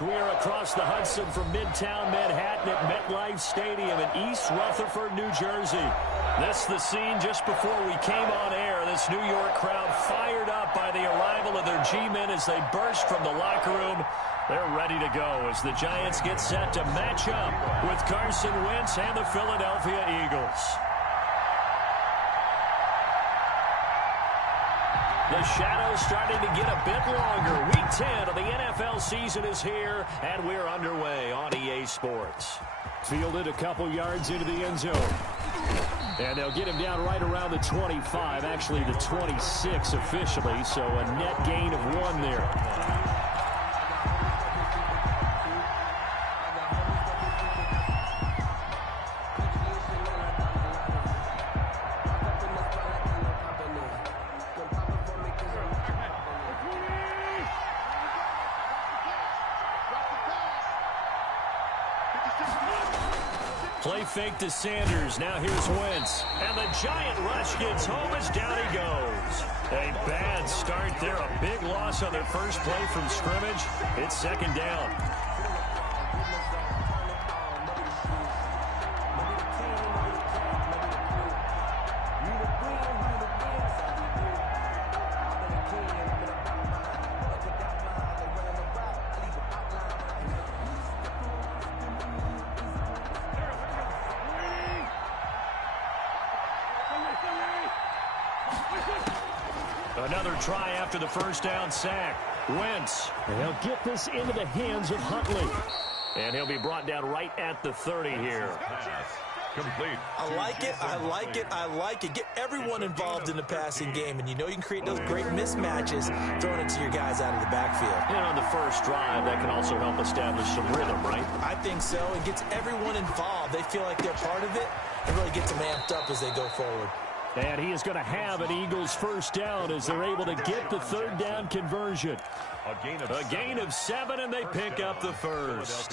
We are across the Hudson from Midtown Manhattan at MetLife Stadium in East Rutherford, New Jersey. This is the scene just before we came on air. This New York crowd fired up by the arrival of their G-men as they burst from the locker room. They're ready to go as the Giants get set to match up with Carson Wentz and the Philadelphia Eagles. The shadow's starting to get a bit longer. Week 10 of the NFL season is here, and we're underway on EA Sports. Fielded a couple yards into the end zone. And they'll get him down right around the 25, actually the 26 officially, so a net gain of 1 there. Play fake to Sanders. Now here's Wentz. And the giant rush gets home as down he goes. A bad start there. A big loss on their first play from scrimmage. It's second down. Another try after the first down sack. Wentz. And they'll get this into the hands of Huntley. And he'll be brought down right at the 30 here. Complete. I like it. I like it. I like it. Get everyone involved in the passing game. And you know you can create those great mismatches throwing it to your guys out of the backfield. And on the first drive, that can also help establish some rhythm, right? I think so. It gets everyone involved. They feel like they're part of it and really gets them amped up as they go forward. And he is going to have an Eagles first down as they're able to get the third down conversion. A gain of 7, and they pick up the first.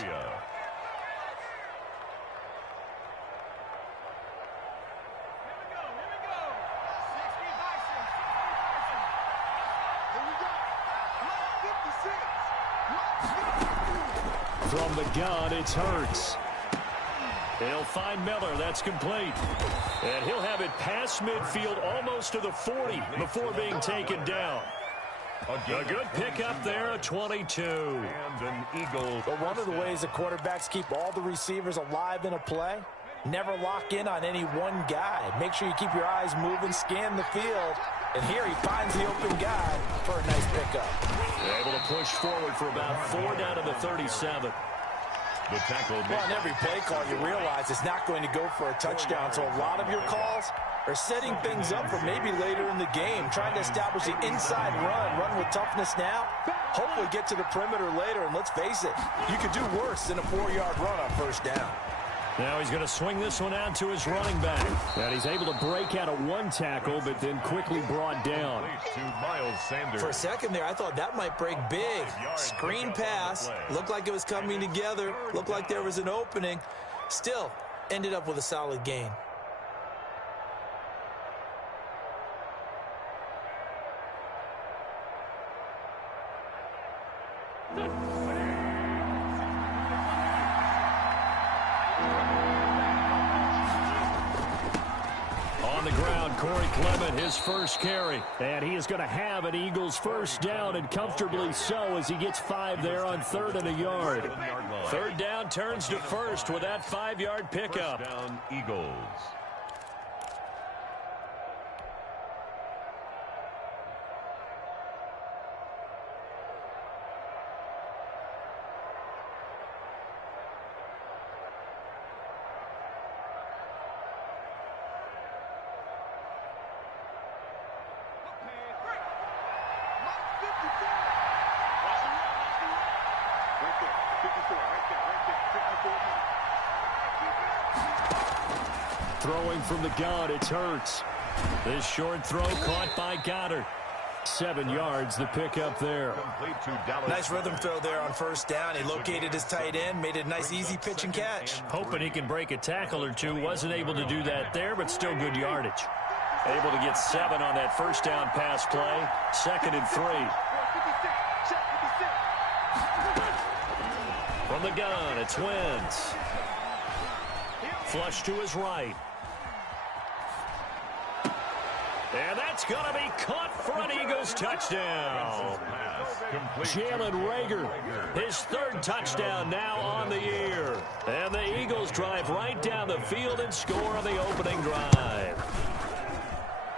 From the gun, it's Hurts. He'll find Miller. That's complete. And he'll have it past midfield almost to the 40 before being taken down. A good pickup there, a 22. And an Eagle. But one of the ways the quarterbacks keep all the receivers alive in a play, never lock in on any one guy. Make sure you keep your eyes moving, scan the field. And here he finds the open guy for a nice pickup. They're able to push forward for about 4 down to the 37. The tackle. Well, on every play call, you realize it's not going to go for a touchdown. So a lot of your calls are setting things up for maybe later in the game, trying to establish the inside run with toughness now, hopefully get to the perimeter later. And let's face it, you could do worse than a 4-yard run on first down. Now he's going to swing this one out to his running back. And he's able to break out of 1 tackle, but then quickly brought down. To Miles Sanders. For a second there, I thought that might break big. Screen pass. Looked like it was coming together. Looked like there was an opening. Still, ended up with a solid gain. Corey Clement, his first carry. And he is going to have an Eagles first down, and comfortably so as he gets 5 there on 3rd and a yard. Third down turns to first with that 5-yard pickup. First down, Eagles. Throwing from the gun, it's Hurts. This short throw caught by Goddard. 7 yards, the pickup there. Nice rhythm throw there on first down. He located his tight end, made it a nice easy pitch and catch. Hoping he can break a tackle or two. Wasn't able to do that there, but still good yardage. Able to get 7 on that first down pass play. 2nd and 3. From the gun, it's Wentz. Flush to his right. And that's going to be caught for an Eagles touchdown. Jalen Reagor, his third touchdown now on the year. And the Eagles drive right down the field and score on the opening drive.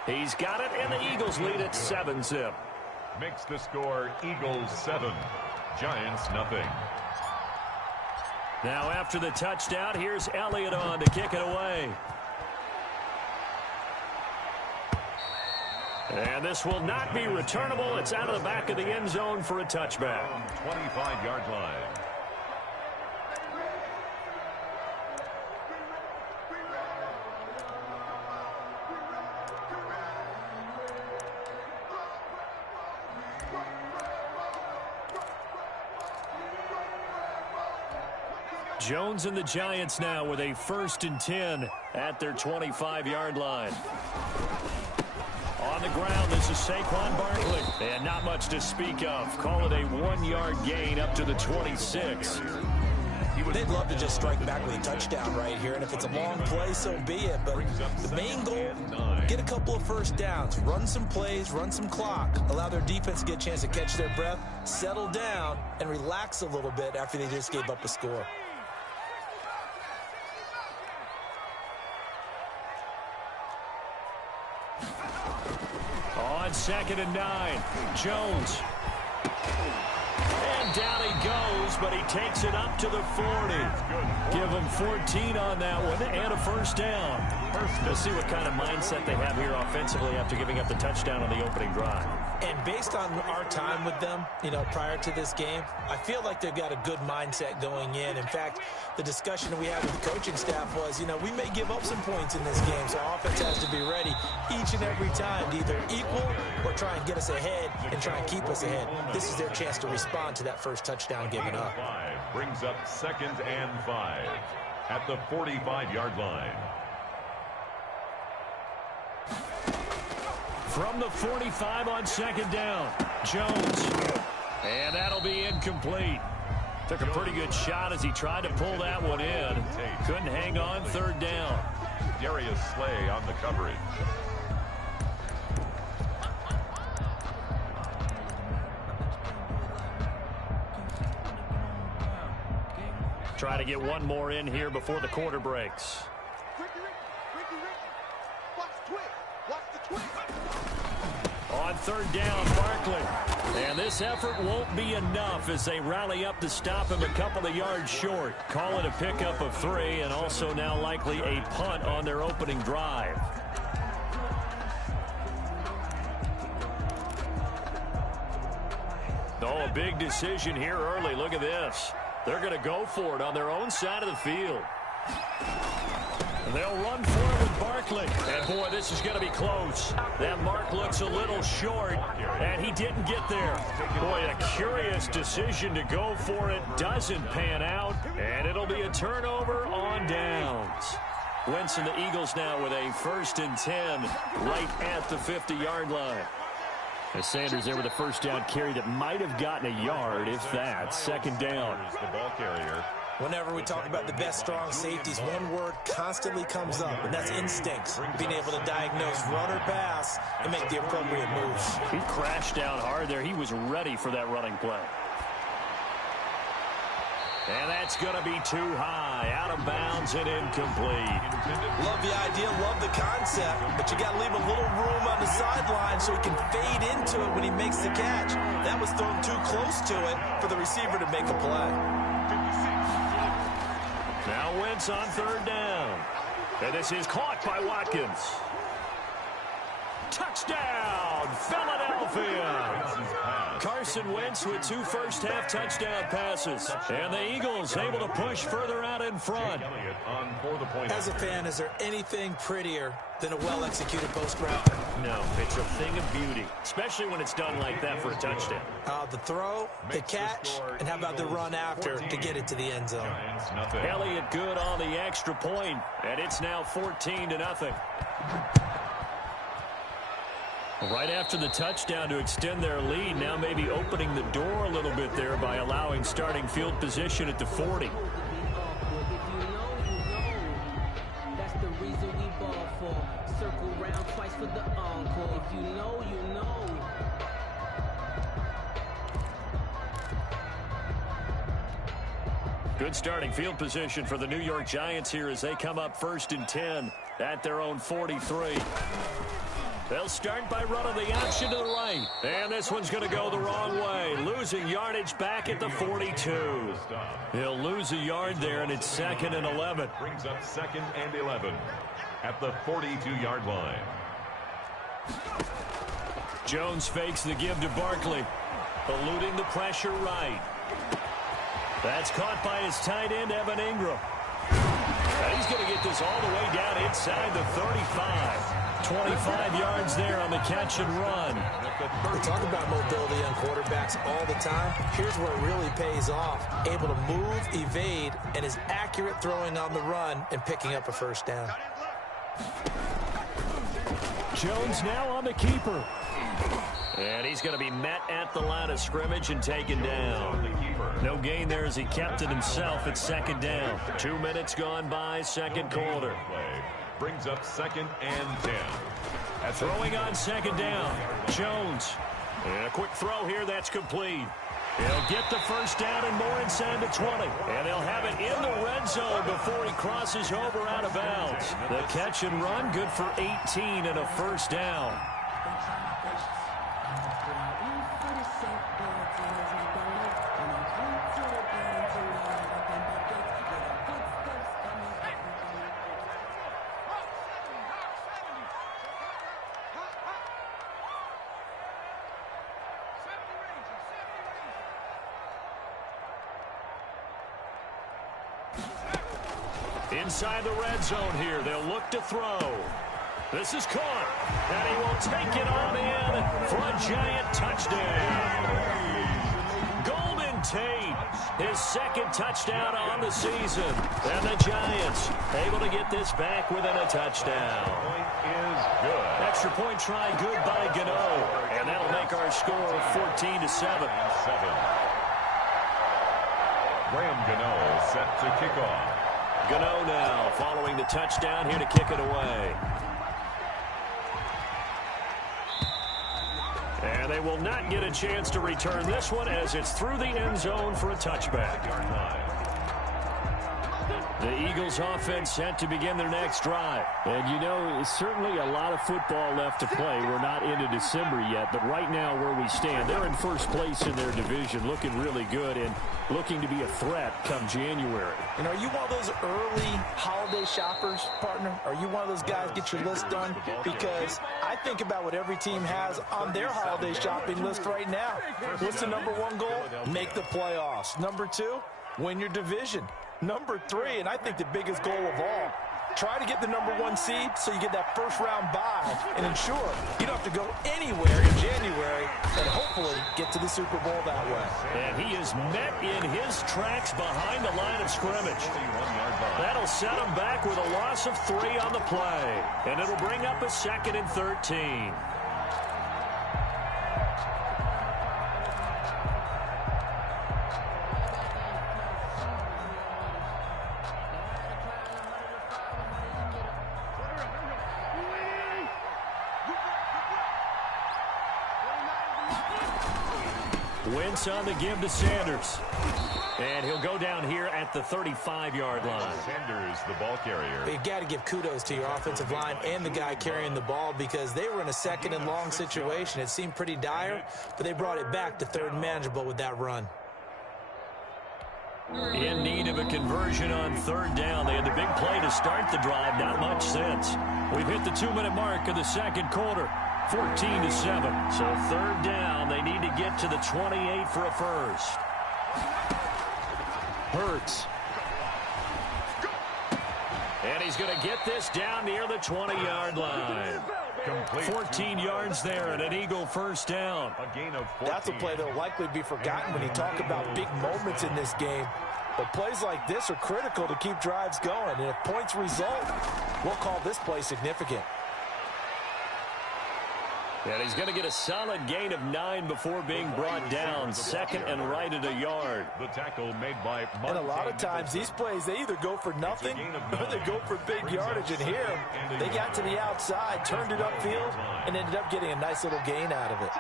He's got it, and the Eagles lead at 7-zip. Makes the score Eagles 7, Giants nothing. Now after the touchdown, here's Elliott on to kick it away. And this will not be returnable. It's out of the back of the end zone for a touchback. 25-yard line. Jones and the Giants now with a 1st and 10 at their 25-yard line. On the ground, this is Saquon Barkley. And not much to speak of. Call it a 1-yard gain up to the 26. They'd love to just strike back with a touchdown right here, and if it's a long play, so be it. But the main goal, get a couple of first downs, run some plays, run some clock, allow their defense to get a chance to catch their breath, settle down, and relax a little bit after they just gave up a score. On 2nd and 9, Jones. And down he goes, but he takes it up to the 40. Give him 14 on that one and a first down. Let's see what kind of mindset they have here offensively after giving up the touchdown on the opening drive. And based on our time with them, prior to this game, I feel like they've got a good mindset going in. In fact, the discussion that we had with the coaching staff was, we may give up some points in this game, so offense has to be ready each and every time to either equal or try and get us ahead and try and keep us ahead. This is their chance to respond to that first touchdown given up. Brings up 2nd and 5 at the 45-yard line. From the 45 on 2nd down, Jones. And that'll be incomplete. Took a pretty good shot as he tried to pull that one in. Couldn't hang on 3rd down. Darius Slay on the coverage. Try to get one more in here before the quarter breaks. On 3rd down, Barkley. And this effort won't be enough as they rally up to stop him a couple of yards short. Call it a pickup of 3 and also now likely a punt on their opening drive. Oh, a big decision here early. Look at this. They're going to go for it on their own side of the field. And they'll run for it with Barkley. And, boy, this is going to be close. That mark looks a little short, and he didn't get there. Boy, a curious decision to go for it. Doesn't pan out, and it'll be a turnover on downs. Wentz and the Eagles now with a 1st and 10 right at the 50-yard line. As Sanders there with a first down carry that might have gotten a yard, if that. 2nd down. The ball carrier. Whenever we talk about the best strong safeties, one word constantly comes up, and that's instincts. Being able to diagnose run or pass and make the appropriate moves. He crashed down hard there. He was ready for that running play. And that's going to be too high. Out of bounds and incomplete. Love the idea, love the concept, but you got to leave a little room on the sideline so he can fade into it when he makes the catch. That was thrown too close to it for the receiver to make a play. Now Wentz on 3rd down. And this is caught by Watkins. Touchdown, Philadelphia. Carson Wentz with 2 first-half touchdown passes. And the Eagles able to push further out in front. As a fan, is there anything prettier than a well-executed post route? No, it's a thing of beauty, especially when it's done like that for a touchdown. The throw, the catch, and how about the run after to get it to the end zone? Elliott good on the extra point, and it's now 14-0. Right after the touchdown to extend their lead, now maybe opening the door a little bit there by allowing starting field position at the 40. That's the reason we ball for. Circle round twice for the encore. If you know, you know. Good starting field position for the New York Giants here as they come up 1st and 10 at their own 43. They'll start by running the option to the right. And this one's going to go the wrong way. Losing yardage back at the 42. He'll lose a yard there, and it's 2nd and 11. Brings up 2nd and 11 at the 42-yard line. Jones fakes the give to Barkley. Eluding the pressure right. That's caught by his tight end, Evan Ingram. And he's going to get this all the way down inside the 35. 25 yards there on the catch and run. We talk about mobility on quarterbacks all the time. Here's where it really pays off. Able to move, evade, and is accurate throwing on the run and picking up a first down. Jones now on the keeper. And he's going to be met at the line of scrimmage and taken down. No gain there as he kept it himself at 2nd down. 2 minutes gone by, 2nd quarter. Brings up 2nd and 10. Throwing on 2nd down. Jones. And a quick throw here that's complete. He'll get the first down and more inside the 20. And they'll have it in the red zone before he crosses over out of bounds. The catch and run good for 18 and a first down. Inside the red zone here, they'll look to throw. This is caught, and he will take it on in for a giant touchdown. Golden Tate, his 2nd touchdown on the season. And the Giants able to get this back within a touchdown. Point is good. Extra point try good by Gano, and that'll make our score 14-7. Graham Gano set to kick off. Gano now following the touchdown here to kick it away. And they will not get a chance to return this one as it's through the end zone for a touchback. The Eagles offense set to begin their next drive. And you know, certainly a lot of football left to play. We're not into December yet, but right now where we stand, they're in first place in their division, looking really good and looking to be a threat come January. And are you one of those early holiday shoppers, partner? Are you one of those guys get your list done? Because I think about what every team has on their holiday shopping list right now. What's the number 1 goal? Make the playoffs. Number 2, win your division. Number 3, and I think the biggest goal of all, try to get the number 1 seed so you get that first-round bye and ensure you don't have to go anywhere in January and hopefully get to the Super Bowl that way. And he is met in his tracks behind the line of scrimmage. That'll set him back with a loss of 3 on the play. And it'll bring up a 2nd and 13. Wentz on the give to Sanders. And he'll go down here at the 35-yard line. Sanders, the ball carrier. But you've got to give kudos to your offensive line and the guy carrying the ball because they were in a 2nd and long situation. It seemed pretty dire, but they brought it back to 3rd and manageable with that run. In need of a conversion on 3rd down. They had the big play to start the drive. Not much since. We've hit the 2-minute mark of the 2nd quarter. 14-7. So 3rd down. They need to get to the 28 for a first. Hurts. And he's going to get this down near the 20-yard line. Complete. 14 yards there and an Eagle first down. A gain of 14. That's a play that will likely be forgotten when you talk about big moments in this game. But plays like this are critical to keep drives going. And if points result, we'll call this play significant. And he's going to get a solid gain of 9 before being brought down. Second and right at a yard. The tackle made by And a lot of times these plays, they either go for nothing or they go for big yardage. And here, they got to the outside, turned it upfield, and ended up getting a nice little gain out of it.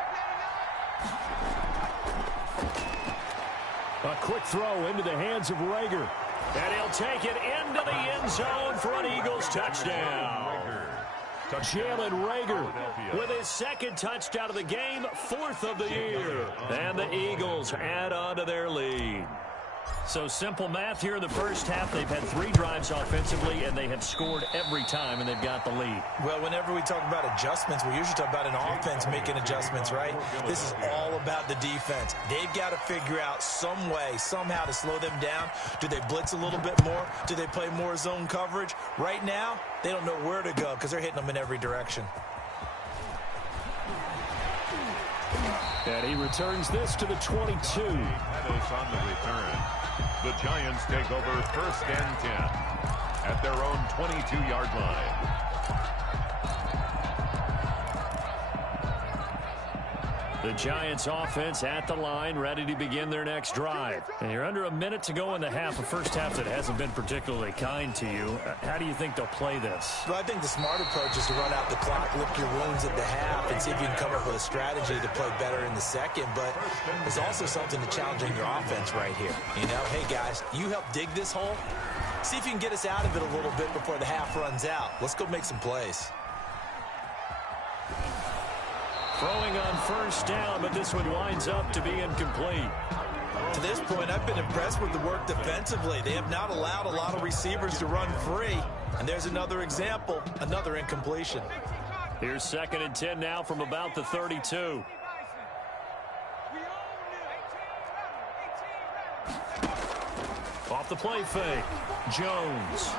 A quick throw into the hands of Rager. And he'll take it into the end zone for an Eagles touchdown. Jalen Rager with his second touchdown of the game, 4th of the year. And the Eagles add on to their lead. So simple math here in the first half. They've had 3 drives offensively, and they have scored every time, and they've got the lead. Well, whenever we talk about adjustments, we usually talk about an offense making adjustments, right? This is all about the defense. They've got to figure out some way, somehow to slow them down. Do they blitz a little bit more? Do they play more zone coverage? Right now, they don't know where to go because they're hitting them in every direction. And he returns this to the 22. That is on the return. The Giants take over 1st and 10 at their own 22-yard line. The Giants offense at the line, ready to begin their next drive. And you're under a minute to go in the half, a first half that hasn't been particularly kind to you. How do you think they'll play this? Well, I think the smart approach is to run out the clock, lick your wounds at the half, and see if you can come up with a strategy to play better in the second. But there's also something to challenging your offense right here. You know, hey, guys, you help dig this hole. See if you can get us out of it a little bit before the half runs out. Let's go make some plays. Throwing on first down, but this one winds up to be incomplete. To this point, I've been impressed with the work defensively. They have not allowed a lot of receivers to run free. And there's another example, another incompletion. Here's 2nd and 10 now from about the 32. Off the play fake. Jones.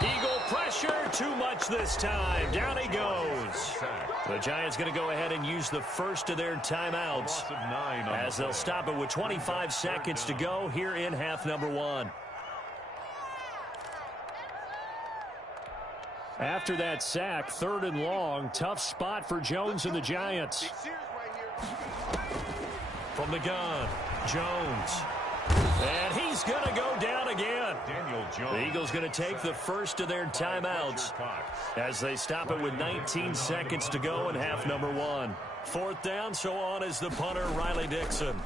Eagle pressure, too much this time. Down he goes. The Giants going to go ahead and use the first of their timeouts as they'll stop it with 25 seconds to go here in half number 1. After that sack, 3rd and long, tough spot for Jones and the Giants. From the gun, Jones. And he's going to go down again. The Eagles going to take the first of their timeouts as they stop it with 19 seconds to go in half number 1. 4th down, so on is the punter, Riley Dixon.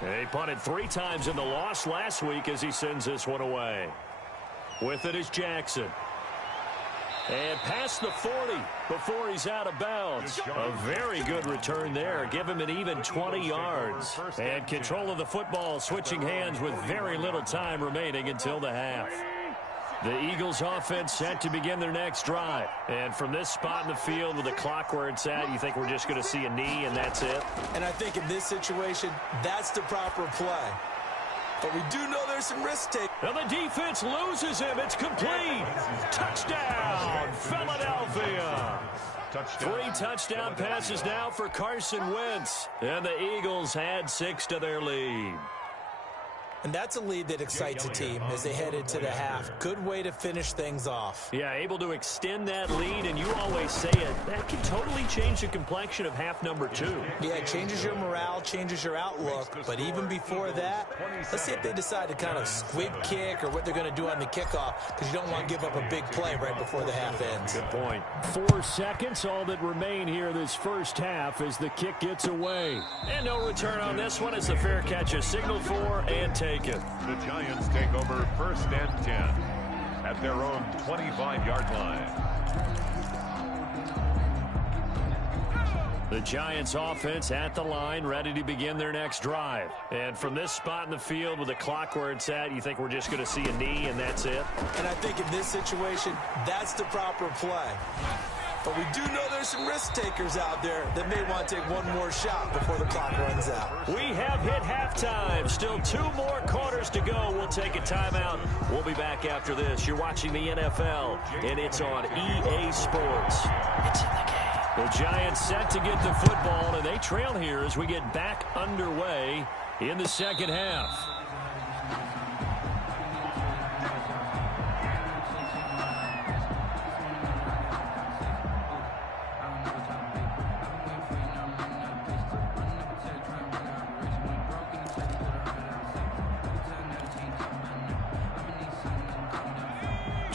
He punted 3 times in the loss last week as he sends this one away. With it is Jackson. And past the 40 before he's out of bounds. A very good return there. Give him an even 20 yards. And control of the football switching hands with very little time remaining until the half. The Eagles offense set to begin their next drive. And from this spot in the field with the clock where it's at, you think we're just going to see a knee and that's it? And I think in this situation, that's the proper play. But we do know there's some risk taken. And the defense loses him. It's complete. Touchdown, Philadelphia. 3 touchdown passes now for Carson Wentz. And the Eagles add 6 to their lead. And that's a lead that excites a team as they head into the half. Good way to finish things off. Yeah, able to extend that lead, and you always say it, that can totally change the complexion of half number 2. Yeah, it changes your morale, changes your outlook. But even before that, let's see if they decide to kind of squib kick or what they're going to do on the kickoff, because you don't want to give up a big play right before the half ends. Good point. 4 seconds, all that remain here this first half as the kick gets away. And no return on this one as the fair catch is signaled for and taken. The Giants take over 1st and 10 at their own 25-yard line. The Giants offense at the line, ready to begin their next drive. And from this spot in the field with the clock where it's at, you think we're just going to see a knee and that's it? And I think in this situation, that's the proper play. But we do know there's some risk takers out there that may want to take one more shot before the clock runs out. We have hit halftime. Still 2 more quarters to go. We'll take a timeout. We'll be back after this. You're watching the NFL, and it's on EA Sports. It's in the game. The Giants set to get the football, and they trail here as we get back underway in the second half.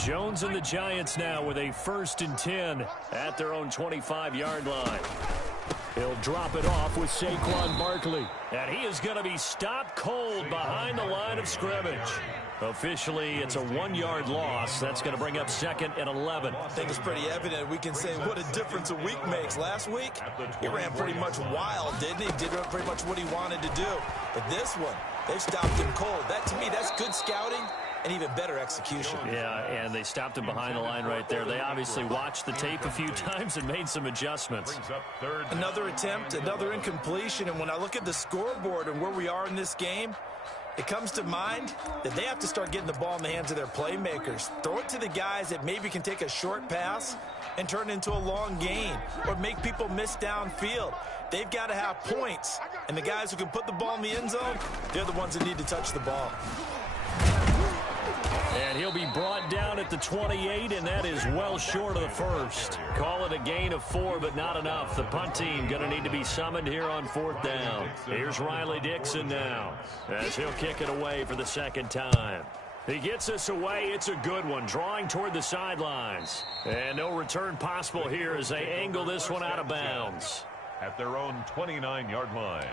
Jones and the Giants now with a 1st and 10 at their own 25-yard line. He'll drop it off with Saquon Barkley. And he is going to be stopped cold behind the line of scrimmage. Officially, it's a 1-yard loss. That's going to bring up 2nd and 11. I think it's pretty evident. We can say what a difference a week makes. Last week, he ran pretty much wild, didn't he? Did pretty much what he wanted to do. But this one, they've stopped him cold. That, to me, that's good scouting and even better execution. Yeah, and they stopped him behind the line right there. They obviously watched the tape a few times and made some adjustments. Another attempt, another incompletion. And when I look at the scoreboard and where we are in this game, it comes to mind that they have to start getting the ball in the hands of their playmakers. Throw it to the guys that maybe can take a short pass and turn it into a long gain or make people miss downfield. They've got to have points. And the guys who can put the ball in the end zone, they're the ones that need to touch the ball. And he'll be brought down at the 28, and that is well short of the first. Call it a gain of 4, but not enough. The punt team going to need to be summoned here on 4th down. Here's Riley Dixon now as he'll kick it away for the 2nd time. He gets us away. It's a good one, drawing toward the sidelines. And no return possible here as they angle this one out of bounds. At their own 29-yard line.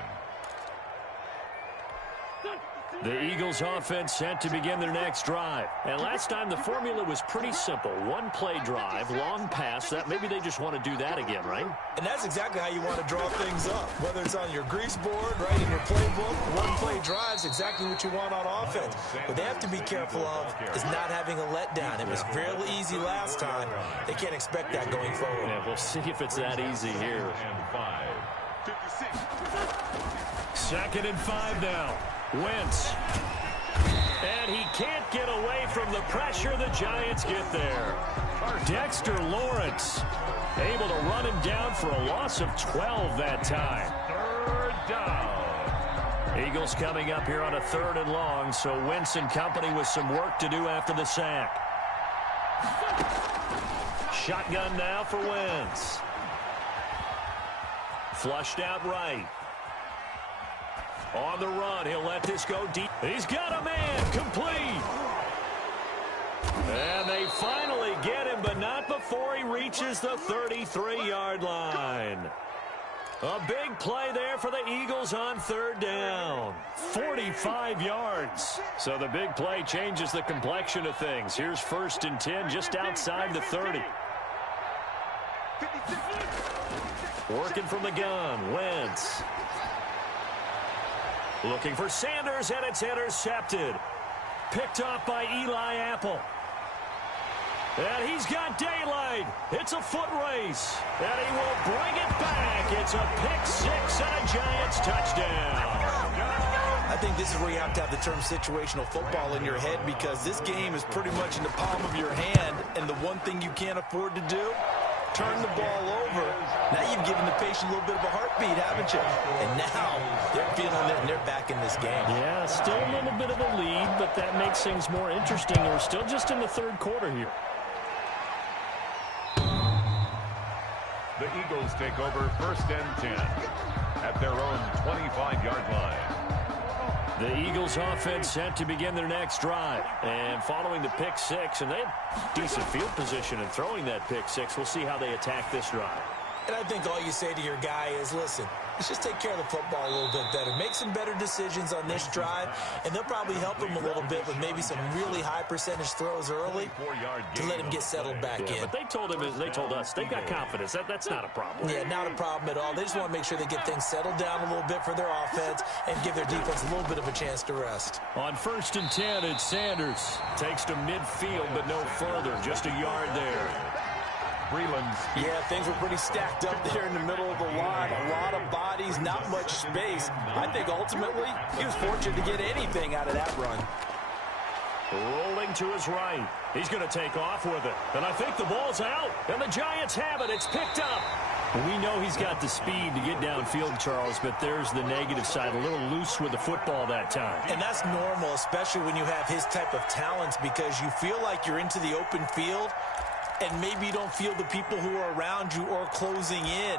The Eagles offense set to begin their next drive. And last time the formula was pretty simple. 1-play drive, long pass. That maybe they just want to do that again, right? And that's exactly how you want to draw things up. Whether it's on your grease board, right in your playbook, 1-play drive is exactly what you want on offense. What they have to be careful of is not having a letdown. It was fairly easy last time. They can't expect that going forward. Yeah, we'll see if it's that easy here. 2nd and 5 now. Wentz. And he can't get away from the pressure. The Giants get there. Dexter Lawrence able to run him down for a loss of 12 that time. 3rd down. Eagles coming up here on a 3rd and long, so Wentz and company with some work to do after the sack. Shotgun now for Wentz. Flushed out right. On the run, he'll let this go deep. He's got a man, complete. And they finally get him, but not before he reaches the 33-yard line. A big play there for the Eagles on 3rd down. 45 yards. So the big play changes the complexion of things. Here's 1st and 10 just outside the 30. Working from the gun, Wentz. Looking for Sanders, and it's intercepted. Picked off by Eli Apple. And he's got daylight. It's a foot race. And he will bring it back. It's a pick 6 and a Giants touchdown. I think this is where you have to have the term situational football in your head, because this game is pretty much in the palm of your hand, and the one thing you can't afford to do, turn the ball over. Now you've given the patient a little bit of a heartbeat, haven't you? And now they're feeling it, and they're back in this game. Yeah, still a little bit of a lead, but that makes things more interesting. We're still just in the 3rd quarter here. The Eagles take over 1st and 10 at their own 25-yard line. The Eagles offense set to begin their next drive. And following the pick 6, and they had decent field position in throwing that pick 6. We'll see how they attack this drive. And I think all you say to your guy is, listen, let's just take care of the football a little bit better. Make some better decisions on this drive, and they'll probably help him a little bit with maybe some really high percentage throws early to let him get settled back in. But they told us they've got confidence. That's not a problem. Yeah, not a problem at all. They just want to make sure they get things settled down a little bit for their offense and give their defense a little bit of a chance to rest. On 1st and 10, it's Sanders. Takes to midfield, but no further. Just a yard there. Yeah, things were pretty stacked up there in the middle of the line. A lot of bodies, not much space. I think ultimately he was fortunate to get anything out of that run. Rolling to his right. He's going to take off with it. And I think the ball's out. And the Giants have it. It's picked up. We know he's got the speed to get downfield, Charles, but there's the negative side. A little loose with the football that time. And that's normal, especially when you have his type of talents, because you feel like you're into the open field and maybe you don't feel the people who are around you or closing in.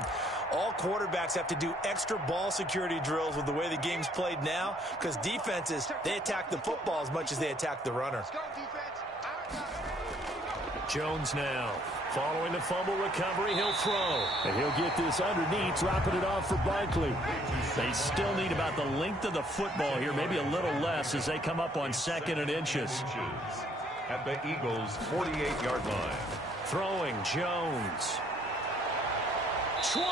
All quarterbacks have to do extra ball security drills with the way the game's played now, because defenses, they attack the football as much as they attack the runner. Jones now. Following the fumble recovery, he'll throw. And he'll get this underneath, dropping it off for Barkley. They still need about the length of the football here, maybe a little less as they come up on 2nd and inches. At the Eagles' 48-yard line. Throwing Jones. 20.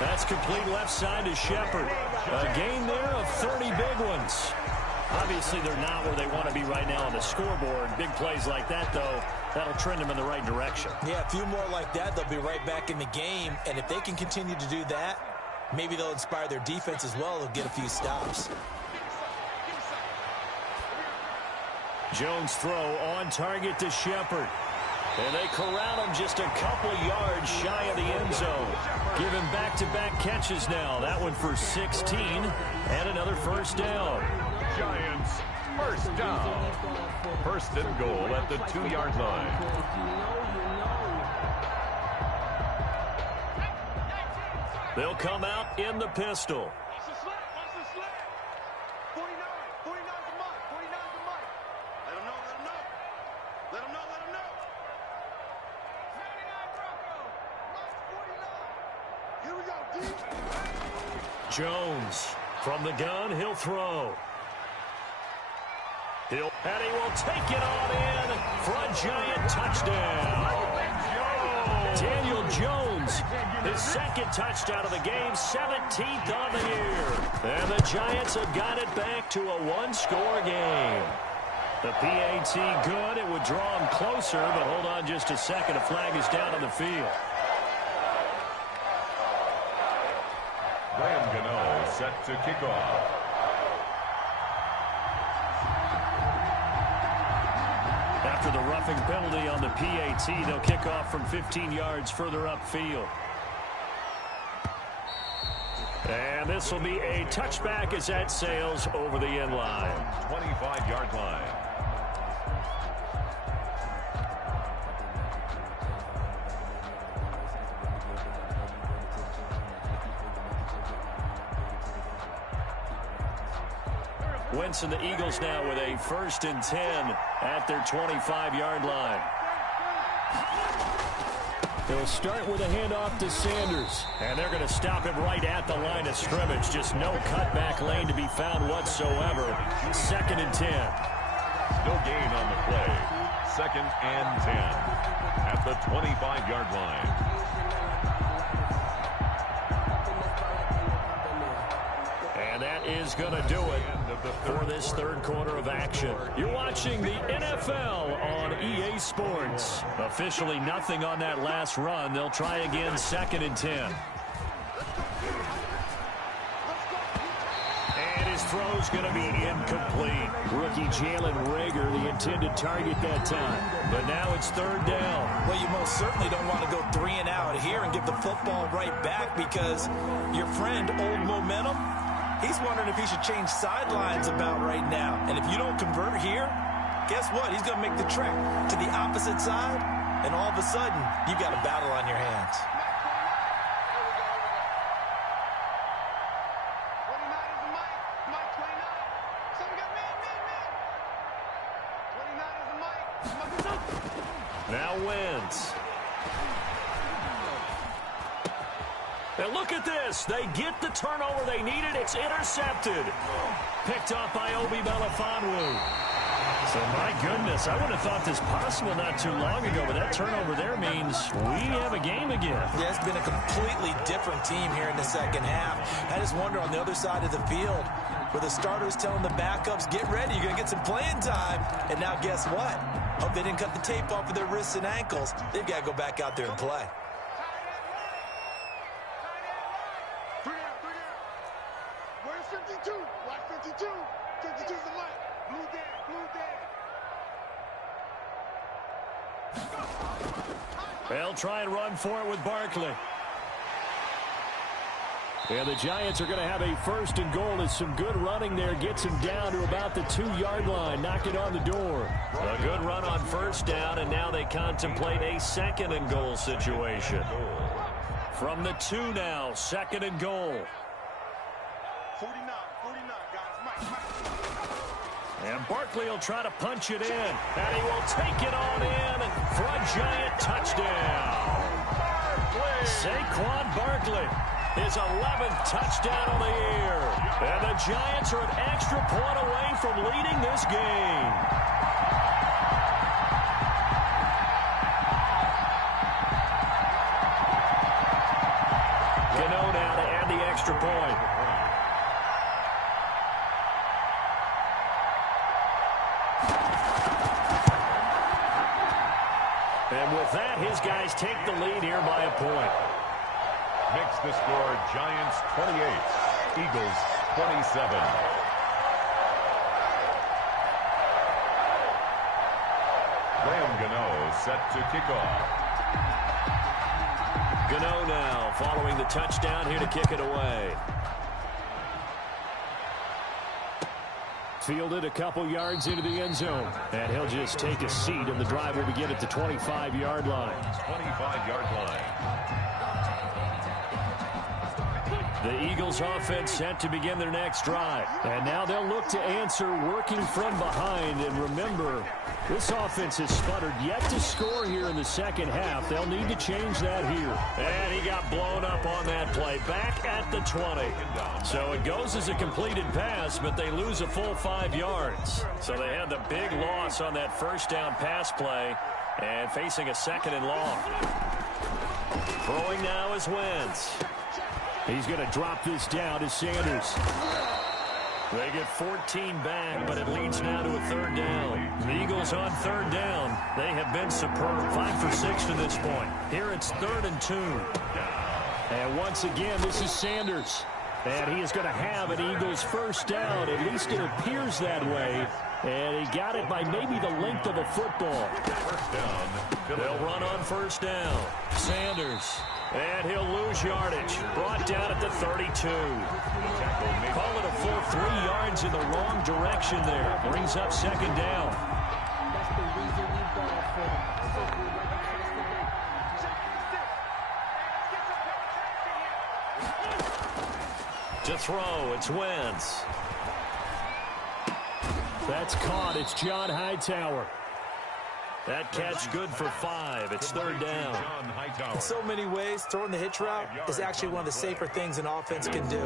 That's complete left side to Shepard. A gain there of 30 big ones. Obviously, they're not where they want to be right now on the scoreboard. Big plays like that, though, that'll trend them in the right direction. Yeah, a few more like that, they'll be right back in the game. And if they can continue to do that, maybe they'll inspire their defense as well. They'll get a few stops. Jones throw on target to Shepard. And they corral him just a couple yards shy of the end zone. Give him back-to-back catches now. That one for 16 and another first down. Giants, first down. First and goal at the 2-yard line. They'll come out in the pistol. Jones from the gun, he'll throw. And he will take it on in for a Giant touchdown. Daniel Jones, his second touchdown of the game, 17th on the year. And the Giants have got it back to a one-score game. The PAT good. It would draw him closer, but hold on just a second. A flag is down on the field. Graham Gano set to kick off. After the roughing penalty on the PAT, they'll kick off from 15 yards further upfield. And this will be a touchback as that sails over the end line. 25-yard line. Wentz and the Eagles now with a 1st and 10 at their 25-yard line. They'll start with a handoff to Sanders. And they're going to stop him right at the line of scrimmage. Just no cutback lane to be found whatsoever. 2nd and 10. No gain on the play. 2nd and 10 at the 25-yard line. And that is going to do it for this third quarter of action. You're watching the NFL on EA Sports. Officially nothing on that last run. They'll try again 2nd and 10. And his throw's going to be incomplete. Rookie Jalen Reagor, the intended target that time. But now it's 3rd down. Well, you most certainly don't want to go 3 and out here and give the football right back because your friend, Old Momentum, he's wondering if he should change sidelines about right now. And if you don't convert here, guess what? He's going to make the trek to the opposite side, and all of a sudden, you've got a battle on your hands. Now Wentz. And look at this. They get the turnover they needed. It's intercepted. Picked off by Obi Melifonwu. So, my goodness, I would have thought this possible not too long ago, but that turnover there means we have a game again. Yeah, it's been a completely different team here in the second half. I just wonder on the other side of the field where the starters telling the backups, get ready, you're going to get some playing time. And now guess what? Hope they didn't cut the tape off of their wrists and ankles. They've got to go back out there and play. They'll try and run for it with Barkley. And the Giants are going to have a 1st and goal as some good running there gets him down to about the 2-yard line. Knock it on the door. A good run on 1st down, and now they contemplate a 2nd and goal situation. From the 2 now, 2nd and goal. 49, guys. Mike. And Barkley will try to punch it in. And he will take it on in for a Giant touchdown. Saquon Barkley, his 11th touchdown of the year. And the Giants are an extra point away from leading this game. Gano now to add the extra point. And with that, his guys take the lead here by a point. Makes the score Giants 28, Eagles 27. Graham Gano set to kick off. Gano now following the touchdown here to kick it away. Fielded a couple yards into the end zone. And he'll just take a seat, and the drive will begin at the 25-yard line. 25-yard line. The Eagles offense set to begin their next drive. And now they'll look to answer working from behind. And remember, this offense has sputtered yet to score here in the second half. They'll need to change that here. And he got blown up on that play. Back at the 20. So it goes as a completed pass, but they lose a full 5 yards. So they had the big loss on that first down pass play and facing a second and long. Throwing now is Wentz. He's going to drop this down to Sanders. They get 14 back, but it leads now to a third down. The Eagles on third down. They have been superb. 5 for 6 to this point. Here it's 3rd and 2. And once again, this is Sanders. And he is going to have an Eagles first down. At least it appears that way. And he got it by maybe the length of a football. First down. They'll run on first down. Sanders. And he'll lose yardage. Brought down at the 32. Call it a full 3 yards in the wrong direction there. Brings up second down. That's the reason we ball for. To throw, it's Wentz. That's caught. It's John Hightower. That catch good for 5. It's third down. In so many ways, throwing the hitch route is actually one of the safer things an offense can do.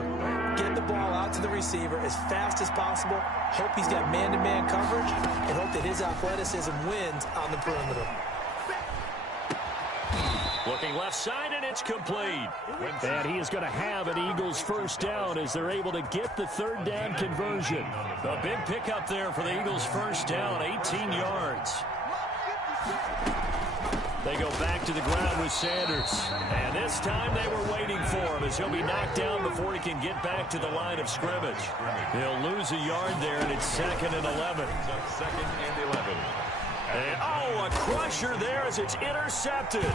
Get the ball out to the receiver as fast as possible, hope he's got man-to-man coverage, and hope that his athleticism wins on the perimeter. Looking left side, and it's complete. And he is going to have an Eagles first down as they're able to get the third down conversion. A big pickup there for the Eagles first down, 18 yards. They go back to the ground with Sanders. And this time they were waiting for him as he'll be knocked down before he can get back to the line of scrimmage. He'll lose a yard there, and it's 2nd and 11. 2nd and 11. And, oh, a crusher there as it's intercepted.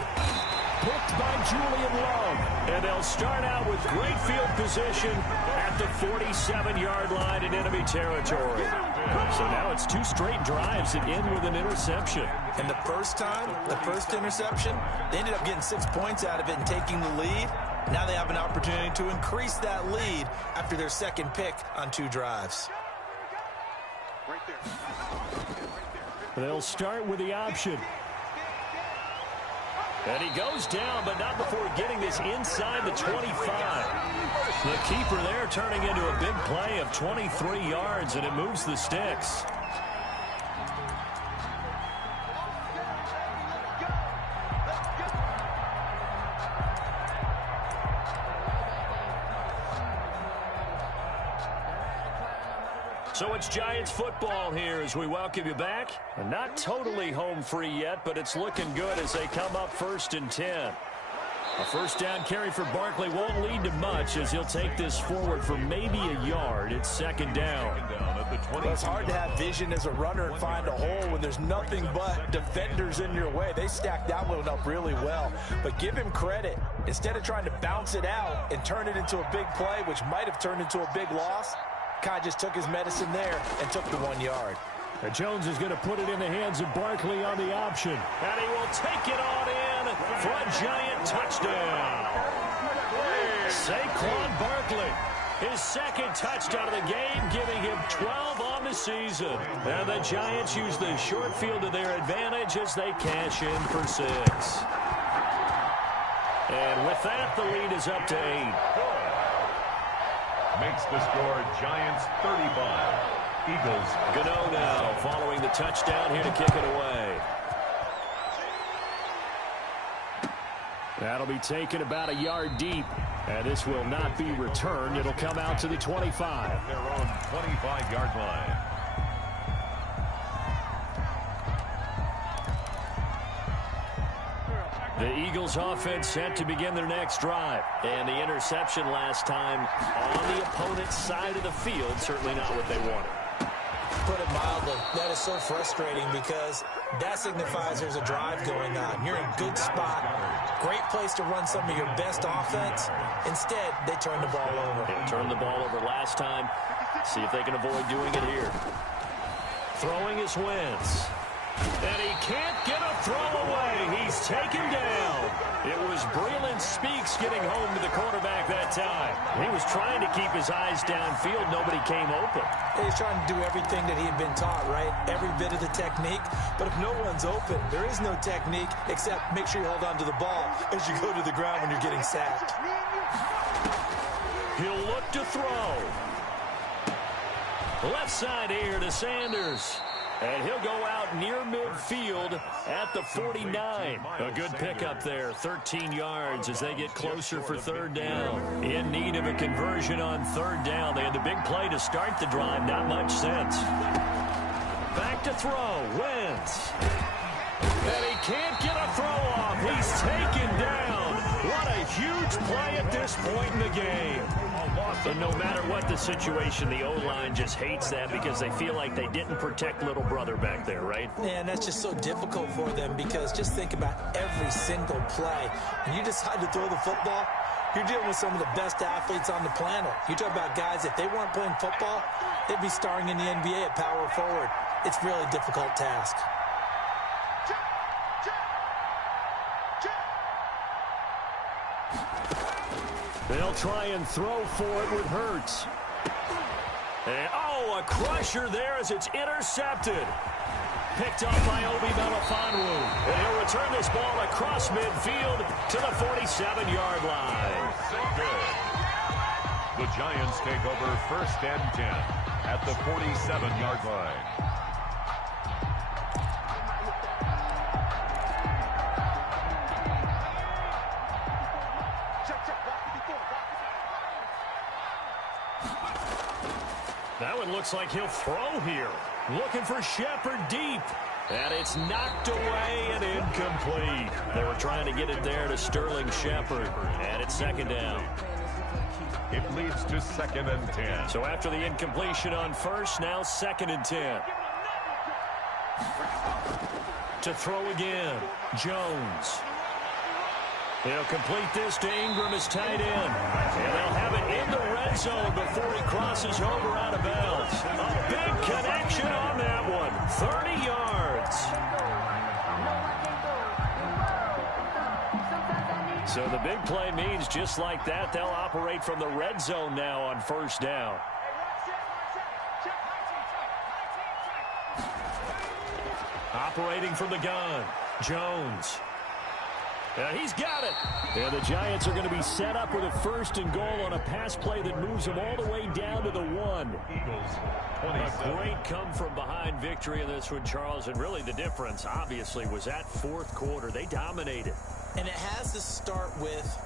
Picked by Julian Love. And they'll start out with great field position at the 47-yard line in enemy territory. So now it's 2 straight drives that end with an interception. And the first time, the first interception, they ended up getting 6 points out of it and taking the lead. Now they have an opportunity to increase that lead after their second pick on 2 drives. They'll start with the option. And he goes down, but not before getting this inside the 25. The keeper there turning into a big play of 23 yards, and it moves the sticks. So it's Giants football here as we welcome you back. And not totally home free yet, but it's looking good as they come up 1st and 10. A first down carry for Barkley won't lead to much as he'll take this forward for maybe a yard. It's 2nd down. Well, it's hard to have vision as a runner and find a hole when there's nothing but defenders in your way. They stacked that one up really well. But give him credit. Instead of trying to bounce it out and turn it into a big play, which might have turned into a big loss, Kai just took his medicine there and took the 1 yard. And Jones is going to put it in the hands of Barkley on the option. And he will take it on in for a Giant touchdown. Saquon Barkley, His second touchdown of the game, giving him 12 on the season. And the Giants use the short field to their advantage as they cash in for 6. And with that, the lead is up to 8. Makes the score Giants 35. Eagles. Gano now following the touchdown here to kick it away. That'll be taken about a yard deep. And this will not be returned. It'll come out to the 25. Their own 25-yard line. The Eagles offense set to begin their next drive. And the interception last time on the opponent's side of the field, certainly not what they wanted. Put it mildly, that is so frustrating because that signifies there's a drive going on. You're in a good spot. Great place to run some of your best offense. Instead, they turn the ball over. They turned the ball over last time. See if they can avoid doing it here. Throwing is Wentz. And he can't get a throw away. He's taken down. It was Breeland Speaks getting home to the quarterback that time. He was trying to keep his eyes downfield. Nobody came open. He's trying to do everything that he had been taught, right? Every bit of the technique. But if no one's open, there is no technique except make sure you hold on to the ball as you go to the ground when you're getting sacked. He'll look to throw. Left side here to Sanders. And he'll go out near midfield at the 49. A good pickup there, 13 yards as they get closer for third down. In need of a conversion on third down. They had the big play to start the drive, not much sense. Back to throw, Wentz. And he can't get a throw off. He's taken down. What a huge play at this point in the game. And no matter what the situation, the O-line just hates that because they feel like they didn't protect little brother back there, right? And that's just so difficult for them because just think about every single play. When you decide to throw the football, you're dealing with some of the best athletes on the planet. You talk about guys, if they weren't playing football, they'd be starring in the NBA at power forward. It's really a difficult task. They'll try and throw for it with Hurts. And, oh, a crusher there as it's intercepted. Picked up by Obi Melifonwu. And he'll return this ball across midfield to the 47-yard line. So good. The Giants take over 1st and 10 at the 47-yard line. That one looks like he'll throw here. Looking for Shepard deep. And it's knocked away and incomplete. They were trying to get it there to Sterling Shepard. And it's second down. It leads to 2nd and 10. So after the incompletion on first, now 2nd and 10. To throw again, Jones. He'll complete this to Ingram as tight end. And they'll have it in the red zone before he crosses over out of bounds. A big connection on that one. 30 yards. So the big play means just like that, they'll operate from the red zone now on first down. Operating from the gun, Jones. And he's got it. And the Giants are going to be set up with a 1st and goal on a pass play that moves them all the way down to the 1. Eagles, A great come-from-behind victory in this one, Charles. And really the difference, obviously, was that 4th quarter. They dominated. And it has to start with